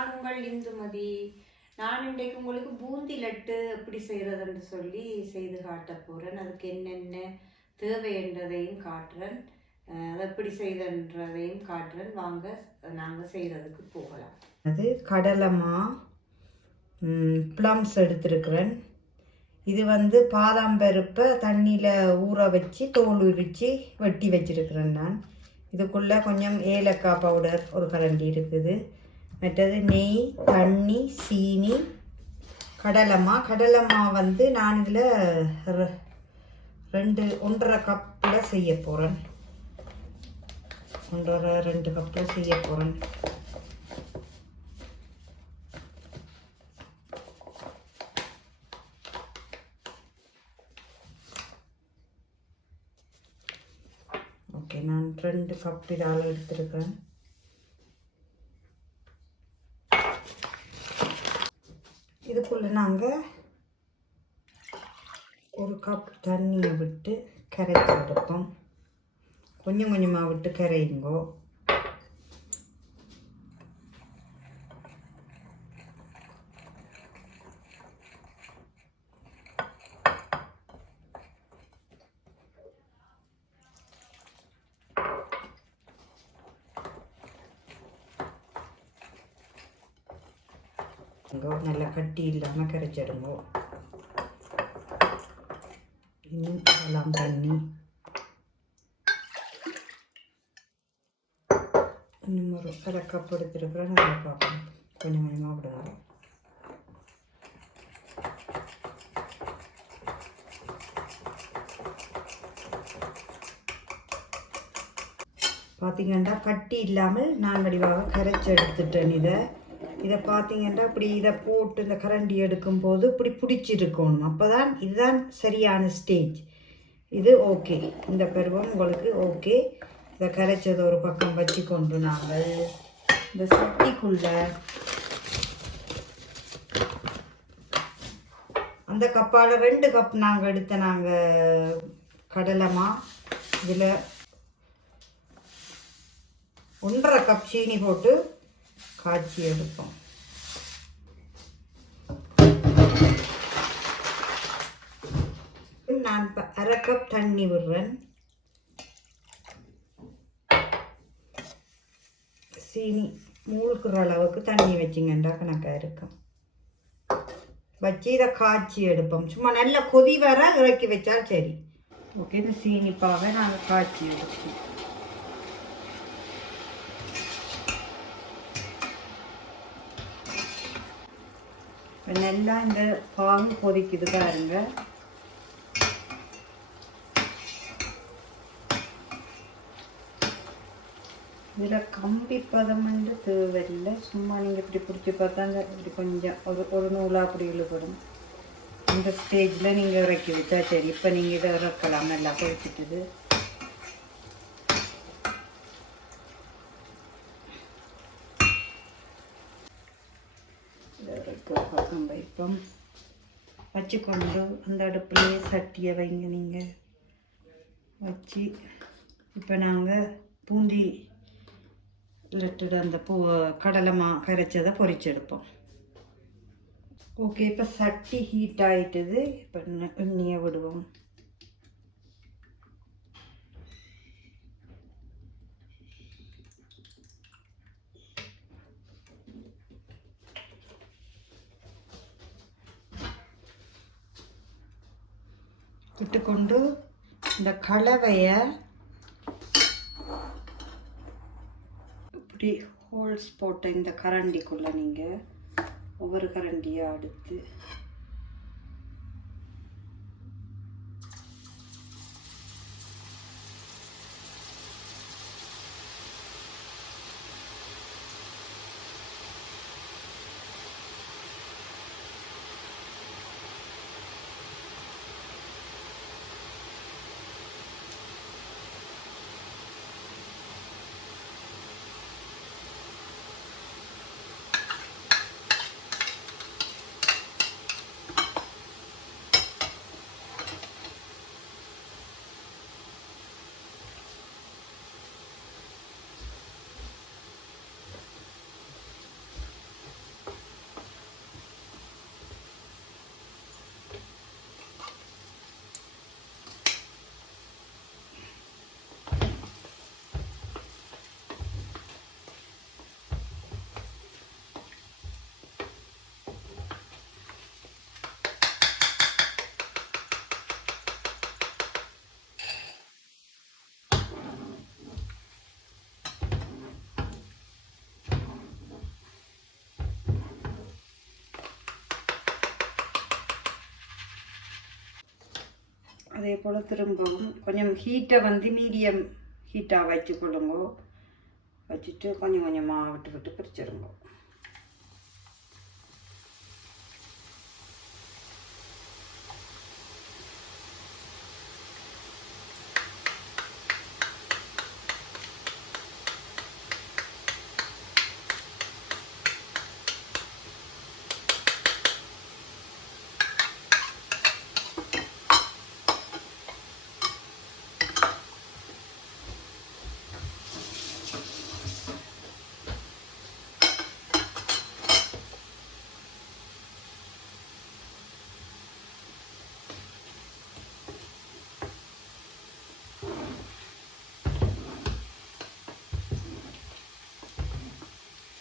நான் உங்கள் இந்துமதி. நான் இன்றைக்கு உங்களுக்கு பூந்தி லட்டு எப்படி செய்கிறதுன்னு சொல்லி செய்து காட்ட போகிறேன். அதுக்கு என்னென்ன தேவை என்றதையும் காட்டுறேன், அதை எப்படி செய்தன்றதையும் காட்டுறேன். வாங்க நாங்கள் செய்கிறதுக்கு போகலாம். அது கடலைமா ப்ளம்ஸ் எடுத்துருக்குறேன். இது பாதாம் பருப்பை தண்ணியில் ஊற வச்சு தோல் உரித்து வெட்டி வச்சிருக்கிறேன் நான். இதுக்குள்ளே கொஞ்சம் ஏலக்காய் பவுடர் ஒரு கரண்டி இருக்குது. மற்றது நெய், தண்ணி, சீனி, கடலைமா நான் இதில் 1.5 கப்பில் செய்ய போகிறேன். 1.5-2 கப்பில் செய்ய போகிறேன். ஓகே, நான் 2 கப் இதால் எடுத்துருக்கேன். இதுக்குள்ளே நாங்கள் 1 கப் தண்ணியை விட்டு கரைச்சி எடுப்போம். கொஞ்சம் கொஞ்சமாக விட்டு கரையுங்கோ. நல்லா கட்டி இல்லாமல் கரைச்சிடுங்கோ. இன்னும் எல்லாம் தண்ணி இன்னும் ஒரு 1/2 கப் எடுத்துருக்குறேன். நல்லா பார்க்கணும், கொஞ்சம் கொஞ்சமாக விடணும். பார்த்தீங்கன்னா கட்டி இல்லாமல் நான் வடிவாக கரைச்சி எடுத்துட்டேன். இதை பார்த்தீங்கன்னா இப்படி இதை போட்டு இந்த கரண்டி எடுக்கும்போது இப்படி பிடிச்சிருக்கணும். அப்போ தான் இதுதான் சரியான ஸ்டேஜ். இது ஓகே, இந்த பருவம் உங்களுக்கு ஓகே. இதை கரைச்சதை ஒரு பக்கம் வச்சு கொண்டு நாங்கள் இந்த சட்டிக்குள்ள அந்த கப்பால் 2 கப் நாங்கள் எடுத்த கடலைமா இதில் 1.5 கப் சீனி போட்டு காய்ச்சி எடுப்போம். நான் 1/2 கப் தண்ணி விடுறேன். சீனி மூழ்கிற அளவுக்கு தண்ணி வச்சிங்கன்னா கணக்காக இருக்கும். வச்சு இதை காய்ச்சி எடுப்போம். சும்மா நல்லா கொதி வர இறக்கி வச்சா சரி. ஓகே, இந்த சீனிப்பாக நாங்கள் காய்ச்சி எடுப்போம். நல்லா இந்த பாகு கொதிக்குது பாருங்க. இதில் கம்பி பதம் தேவையில்லை. சும்மா நீங்கள் இப்படி பிடிச்சி பார்த்தா இப்படி கொஞ்சம் ஒரு நூலாக அப்படி இழுபடும். இந்த ஸ்டேஜில் நீங்கள் இறக்கி வச்சா சரி. இப்போ நீங்கள் இதை இறக்கலாம். நல்லா கொதிச்சிட்டுது. பக்கம் வைப்போம். வச்சுக்கொண்டு அந்த அடுப்புலேயே சட்டியை வைங்க. நீங்கள் வச்சு இப்போ நாங்கள் பூந்தி லட்டுட அந்த கடலைமா கரைச்சதை பொரிச்செடுப்போம். ஓகே, இப்போ சட்டி ஹீட் ஆகிட்டுது. இப்போ எண்ணெயை விடுவோம். விட்டுக்கொண்டு இந்த கலவையை இப்படி ஹோல்ஸ் போட்ட இந்த கரண்டிக்குள்ளே நீங்கள் ஒவ்வொரு கரண்டியாக எடுத்து அதே போல் திரும்பவும் கொஞ்சம் ஹீட்டை வந்து மீடியம் ஹீட்டாக வச்சுக்கொள்ளுங்க. வச்சுட்டு கொஞ்சம் கொஞ்சமாக விட்டு விட்டு பிரிச்சிடுங்க.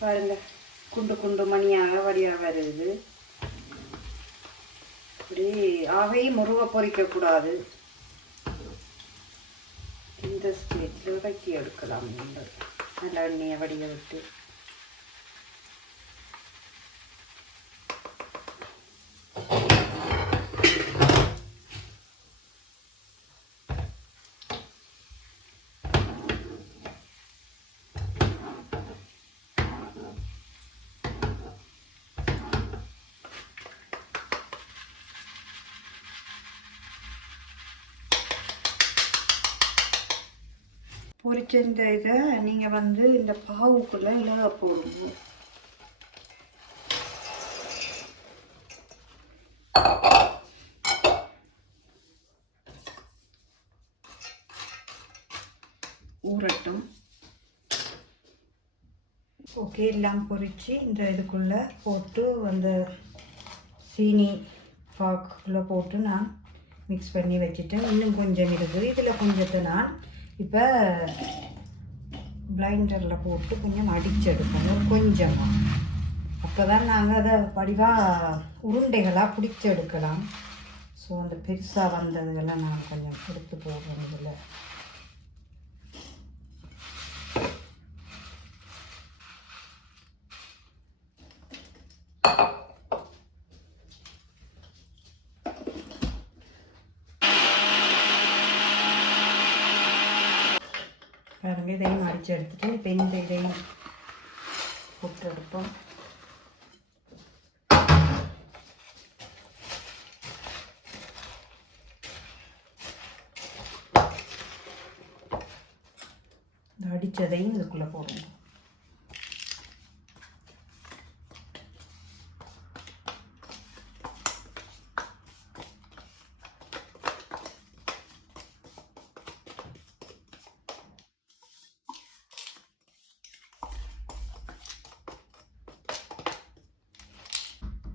பாருங்க, குண்டு குண்டு மணியாக வடியாக வருது. இப்படி ஆவையும் முருக பொறிக்கக்கூடாது. இந்த ஸ்டேஜில் வதக்கி எடுக்கலாம். நீங்கள் நல்லா எண்ணெயை வடிய விட்டு பொரிச்ச இந்த இதை நீங்கள் வந்து இந்த பாவுக்குள்ளே இலக போடணும். ஊறட்டும். ஓகே, எல்லாம் பொரித்து இந்த இதுக்குள்ளே போட்டு அந்த சீனி பாக்குள்ளே போட்டு நான் மிக்ஸ் பண்ணி வச்சுட்டேன். இன்னும் கொஞ்சம் இருக்குது. இதில் கொஞ்சத்தை நான் இப்போ பிளைண்டரில் போட்டு கொஞ்சம் அடிச்செடுக்கணும் கொஞ்சமாக. அப்போ தான் நாங்கள் அதை வடிவாக உருண்டைகளாக பிடிச்செடுக்கலாம். ஸோ அந்த பெருசாக வந்ததுக்கெல்லாம் நான் கொஞ்சம் எடுத்து போடுறேன். இதில் பாருங்கள், இதையும் அடித்து எடுத்துட்டு இப்போ இந்த இதையும் போட்டு எடுப்போம். இந்த அடித்ததையும் இதுக்குள்ளே போடணும்.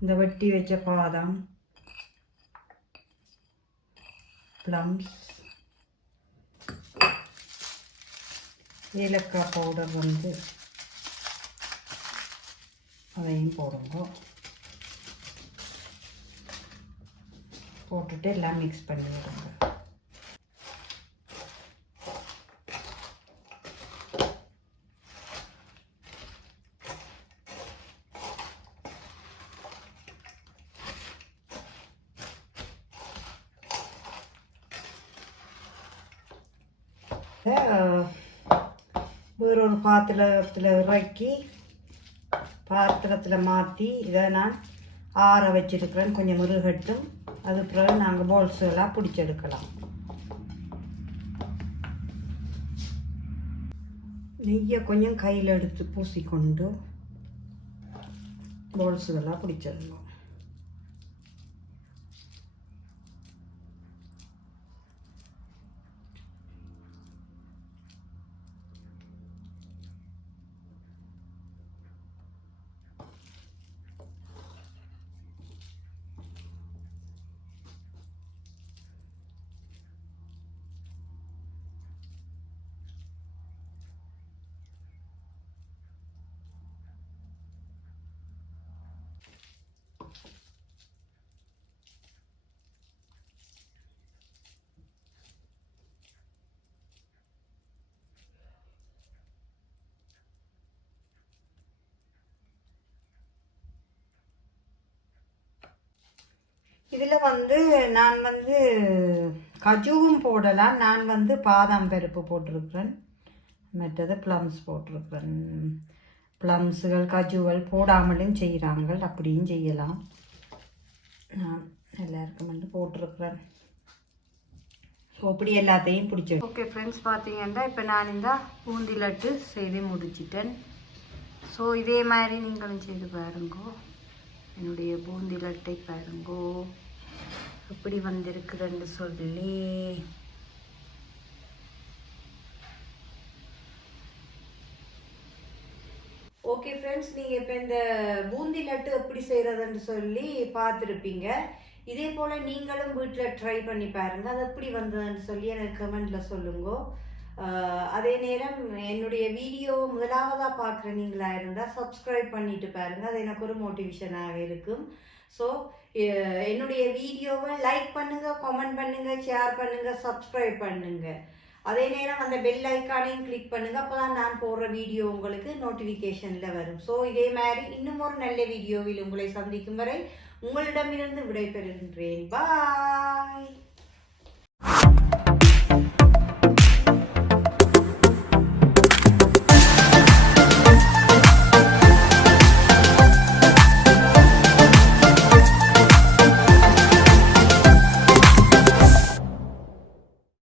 இந்த வெட்டி வச்ச பாதாம், ப்ளம்ஸ், ஏலக்காய் பவுடர் வந்து அதையும் போடுங்க. போட்டுட்டு எல்லாம் மிக்ஸ் பண்ணி விடுங்க. வேறொரு பாத்திரத்தில் இறக்கி பாத்திரத்தில் மாற்றி இதை நான் ஆற வச்சிருக்கிறேன். கொஞ்சம் முருகட்டும். அது பிறகு நாங்கள் பால்ஸுகளாக பிடிச்செடுக்கலாம். நெய்யை கொஞ்சம் கையில் எடுத்து பூசிக்கொண்டு பால்ஸுகளாக பிடிச்சிடலாம். இதில் வந்து நான் வந்து கஜுவும் போடலாம். நான் வந்து பாதாம் பருப்பு போட்டிருக்கிறேன், மற்றது ப்ளம்ஸ் போட்டிருக்கிறேன். ப்ளம்ஸுகள் கஜுவல் போடாமலும் செய்கிறாங்க, அப்படியும் செய்யலாம். நான் எல்லாருக்கும் வந்து போட்டிருக்கிறேன். ஸோ அப்படி எல்லாத்தையும் பிடிச்சி. ஓகே ஃப்ரெண்ட்ஸ், பார்த்தீங்கன்னா இப்போ நான் இந்த பூந்தி லட்டு செய்து முடிச்சிட்டேன். ஸோ இதே மாதிரி நீங்களும் செய்து பாருங்கோ. என்னுடைய பூந்தி லட்டை பாருங்கோ எப்படி வந்திருக்குதுன்னு சொல்லி. ஓகே ஃப்ரெண்ட்ஸ், நீங்கள் இப்போ இந்த பூந்தி லட்டு எப்படி செய்கிறதுன்னு சொல்லி பார்த்துருப்பீங்க. இதே போல் நீங்களும் வீட்டில் ட்ரை பண்ணி பாருங்கள். அது எப்படி வந்ததுன்னு சொல்லி எனக்கு கமெண்டில் சொல்லுங்க. அதே நேரம் என்னுடைய வீடியோ முதலாவதாக பார்க்குற நீங்களாக இருந்தால் சப்ஸ்கிரைப் பண்ணிட்டு பாருங்கள். அது எனக்கு ஒரு மோட்டிவேஷனாக இருக்கும். ஸோ என்னுடைய வீடியோவை லைக் பண்ணுங்கள், கமெண்ட் பண்ணுங்கள், ஷேர் பண்ணுங்கள், சப்ஸ்கிரைப் பண்ணுங்கள். அதே நேரம் அந்த பெல் ஐக்கானையும் கிளிக் பண்ணுங்கள். அப்போ தான் நான் போடுற வீடியோ உங்களுக்கு நோட்டிஃபிகேஷனில் வரும். ஸோ இதே மாதிரி இன்னும் ஒரு நல்ல வீடியோவில் உங்களை சந்திக்கும் வரை உங்களிடமிருந்து விடைபெறுகின்றேன். பாய்.